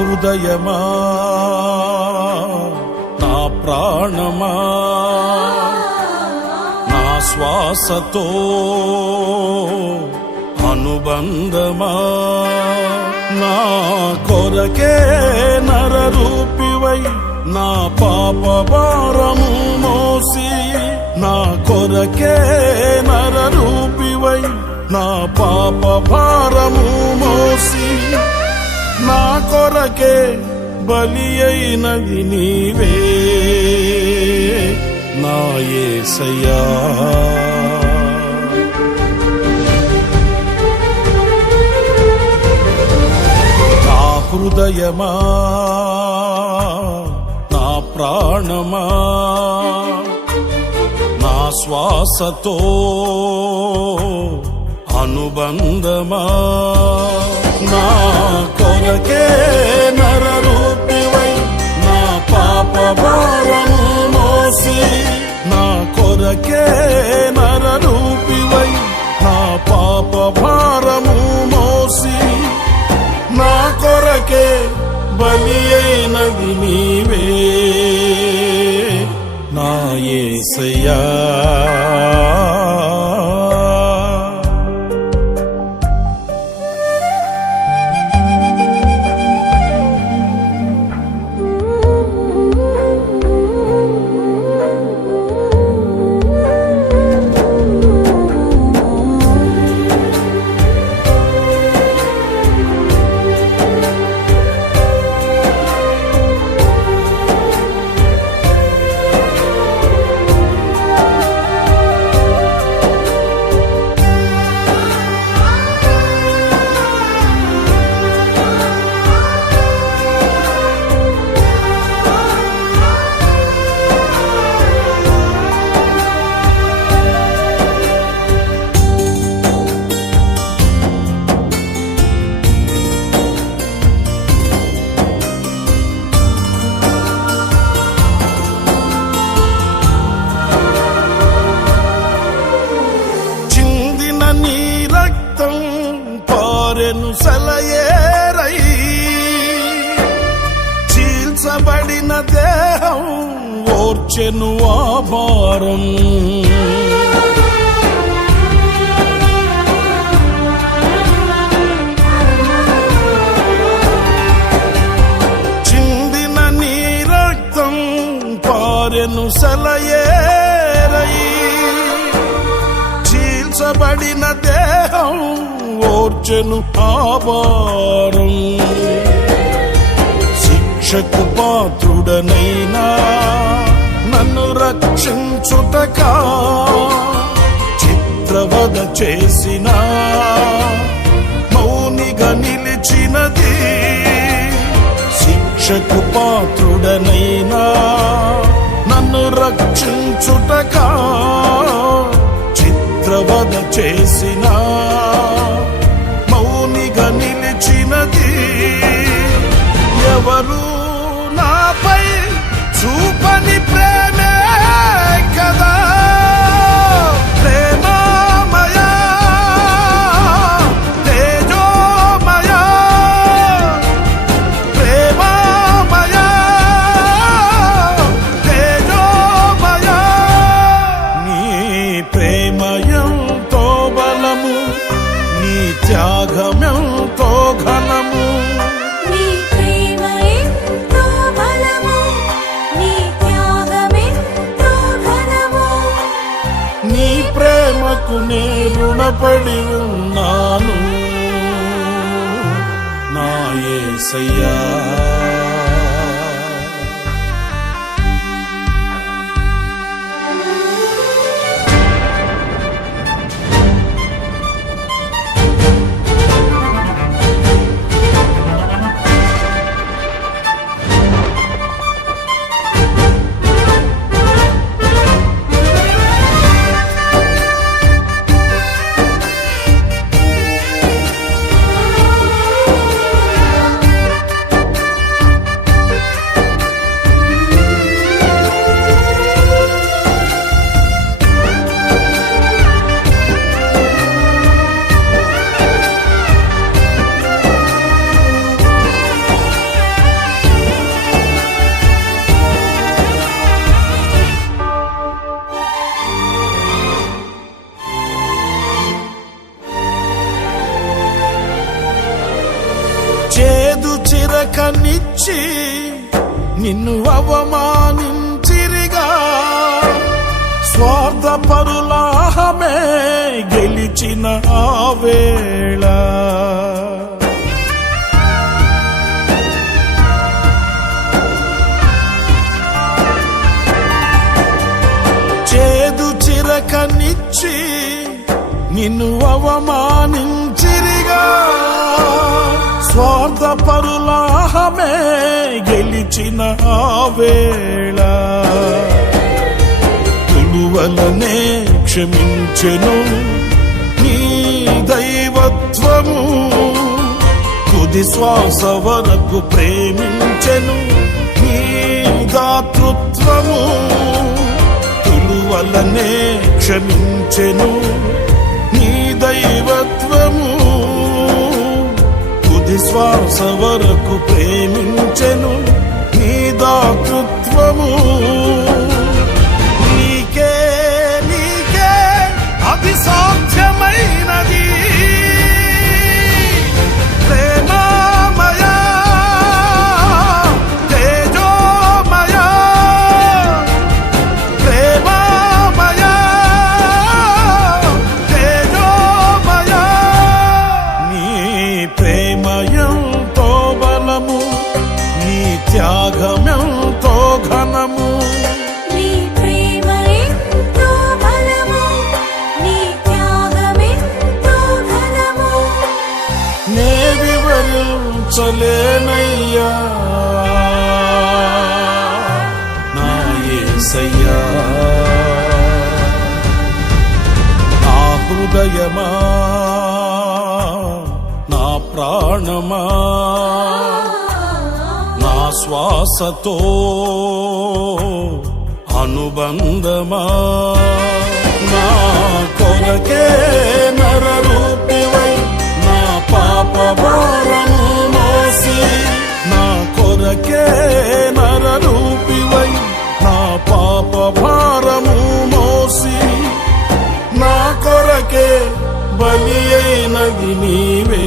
హృదయమా నా ప్రాణమా నా శ్వాసతో అనుబంధమా నా కొరకే నరరూపివై నా పాప భారము మోసి నా కొరకే నరరూపివై నా పాప భారము మోసి నా కొరకే బలి అయినది నీవే నా యేసయ్యా. నా హృదయమా నా ప్రాణమా నా శ్వాసతో అనుబంధమా నా కొరకే నరరూపివై నా పాప భారము మోసి నా కొరకే నరరూపివై నా పాప భారము మోసి నా కొరకే బలి అయినది నీవే నా యేసయ్యా. సెలయేరై చీల్చబడిన దేహం ఓర్చెను ఆ భారం చిందిన నీ రక్తం పారెను సెలయేరై చీల్చబడిన దేహం ఓర్చెను ఆ భారం శిక్షకు పాత్రుడనైనా నన్ను రక్షించుటకా చిత్రవద చేసిన మౌనిగా నిలిచినది శిక్షకు పాత్రుడనైనా నన్ను రక్షించుటకా చిత్రవద చేసిన మౌనిగా నిలిచినది ఎవరు నాపై చూపని ప్రేమే కదా ప్రేమమయా తేజోమయా ప్రేమమయా తేజోమయా నీ ప్రేమయంతో బలము నీ త్యాగమెంతో ఘనము ప్రేమకు నే రుణపడి ఉన్నాను నా యేసయ్యా. చిరకనిచ్చి నిన్ను అవమానించిరిగా, స్వార్థపరులాహమే గెలిచిన ఆ వేళ. చేదు చిరకనిచ్చి నిన్ను అవమానించిరిగా, స్వార్థపరులాహమే గెలిచిన ఆ వేళ. తులువలనే క్షమించెను నీ దైవత్వము, తుది శ్వాస వరకు ప్రేమించెను నీ దాతృత్వము. తులువలనే క్షమించెను నీ దైవత్వము, తుది శ్వాస వరకు ప్రేమించెను నీ దాతృత్వము. నీకే నీకే అది సాధ్యమైనది, ప్రేమమయా తేజోమయా, ప్రేమమయా తేజోమయా. నీ ప్రేమయంతో బలము, నీ త్యాగమెంతో ఘనము. నీ ప్రేమ ఎంతో బలము, నీ త్యాగమెంతో ఘనము. నే వివరించలేనయ్యా నా యేసయ్యా. నా హృదయమా, నా ప్రాణమా, నా శ్వాసతో అనుబంధమా, నా కొరకే నరరూపివై నా పాప భారము మోసి, నా కొరకే నరరూపివై నా పాప భారము మోసి, నా కొరకే బలి అయినది నీవే.